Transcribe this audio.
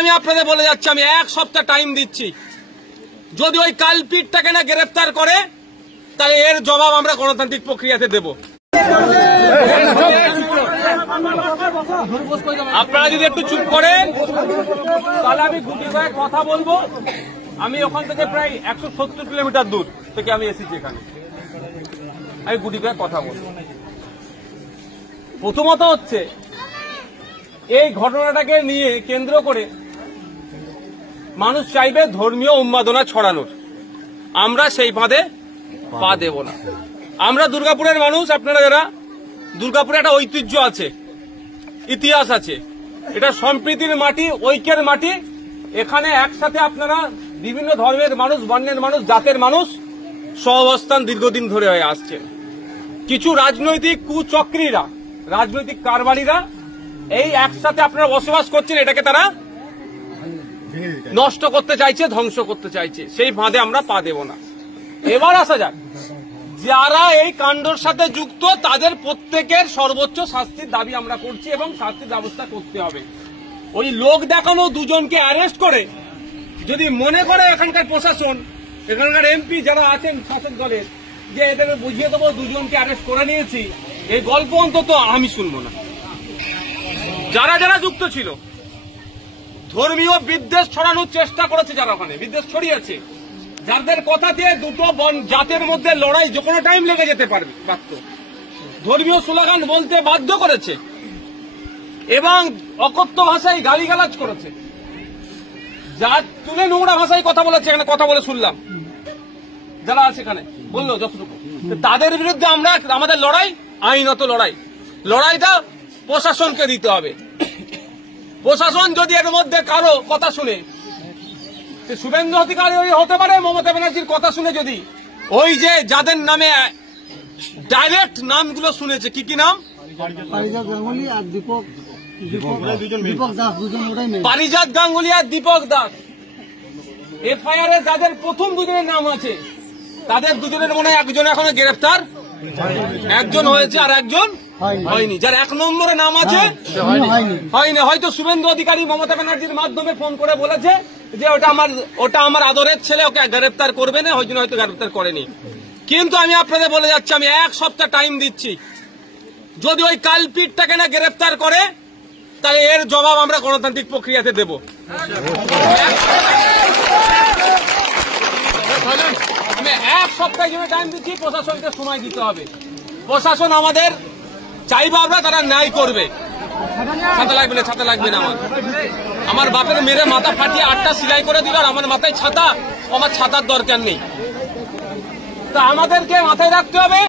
আমি আপনাদের বলে যাচ্ছি, আমি এক সপ্তাহ টাইম দিচ্ছি। যদি ওই কালপিটটাকে না গ্রেফতার করে, তাহলে এর জবাব আমরা গণতান্ত্রিক প্রক্রিয়াতে দেব। আপনারা যদি একটু চুপ করেন, তাহলে আমি গুটি কয়েক কথা বলবো। আমি ওখান থেকে প্রায় 170 কিলোমিটার দূর থেকে আমি এসেছি এখানে। আমি গুটি কয়েক কথা বলবো। প্রথমত হচ্ছে, এই ঘটনাটাকে নিয়ে কেন্দ্র করে মানুষ চাইবে ধর্মীয় উন্মাদনা ছড়ানোর। আমরা সেই ফাঁদে পা দেব না। আমরা দুর্গাপুরের মানুষ। আপনারা যারা, দুর্গাপুরে একটা ঐতিহ্য আছে, ইতিহাস আছে। এটা সম্প্রীতির মাটি, ঐক্যের মাটি। এখানে একসাথে আপনারা বিভিন্ন ধর্মের মানুষ, বর্ণের মানুষ, জাতের মানুষ সহাবস্থান দীর্ঘদিন ধরে হয়ে আসছে। কিছু রাজনৈতিক কুচক্রীরা, রাজনৈতিক কারবারিরা এই একসাথে আপনারা বসবাস করছেন, এটাকে তারা নষ্ট করতে চাইছে, ধ্বংস করতে চাইছে। সেই ফাঁদে আমরা পা দেব না। এবার আসা যাক, যারা এই কাণ্ডর সাথে যুক্ত তাদের প্রত্যেকের সর্বোচ্চ শাস্তির দাবি আমরা করছি এবং শাস্তির ব্যবস্থা করতে হবে। ওই লোক দেখানো দুজনকে অ্যারেস্ট করে যদি মনে করে এখানকার প্রশাসন, এখানকার এমপি যারা আছেন শাসক দলের, যে এদের বুঝিয়ে দেবো দুজনকে অ্যারেস্ট করে নিয়েছি, এই গল্প অন্তত আমি শুনবো না। যারা যারা যুক্ত ছিল, ধর্মীয় বিদ্বেষ ছড়ানোর চেষ্টা করেছে, যারা ওখানে বিদ্বেষ ছড়িয়েছে, যাদের কথাতে দুটো জাতের মধ্যে লড়াই যে কোনো টাইম লেগে যেতে পারত, ধর্মীয় স্লোগান বলতে বাধ্য করেছে এবং অকথ্য ভাষায় গালিগালাজ করেছে, যা তুলে নোংরা ভাষায় কথা বলেছে, এখানে কথা বলে শুনলাম যারা আছে এখানে বললো যতটুকু। তাদের বিরুদ্ধে আমরা, আমাদের লড়াই আইনত লড়াই। লড়াইটা প্রশাসনকে দিতে হবে। প্রশাসন যদি এর মধ্যে কারো কথা শুনে, শুভেন্দু অধিকারী হতে পারে, মমতা ব্যানার্জির কথা শুনে যদি ওই যে যাদের নামে ডাইরেক্ট নামগুলো শুনেছে, কি কি নাম, পারিজাত গাঙ্গুলি আর দীপক দাস, এফআইআর এ যাদের প্রথম দুজনের নাম আছে, তাদের দুজনের মনে হয় একজন এখনো গ্রেফতার, একজন হয়েছে আর একজন হয়নি। যার 1 নম্বরে নাম আছে হয়নি। হয়তো শুভেন্দু অধিকারী মমতা ব্যানার্জির মাধ্যমে ফোন করে বলেছে যে ওটা আমার আদরের ছেলে, ওকে গ্রেফতার করবে না, ওই জন্য হয়তো গ্রেফতার করেনি। কিন্তু আমি আপনাদের বলে যাচ্ছি, আমি এক সপ্তাহ টাইম দিচ্ছি। যদি ওই কালপিটটাকে না গ্রেফতার করে, তাহলে এর জবাব আমরা গণতান্ত্রিক প্রক্রিয়াতে দেব। আমি এক সপ্তাহের জন্য টাইম দিচ্ছি। প্রশাসনকে সময় দিতে হবে। প্রশাসন আমাদের চাইবা আমরা, তারা ন্যায় করবে। ছাতা লাগবে না, ছাতা লাগবে না। আমার বাপের মেরে মাথা ফাটিয়ে 8টা সেলাই করে দিল, আর আমার মাথায় ছাতা, আমার ছাতার দরকার নেই। তা আমাদেরকে মাথায় রাখতে হবে।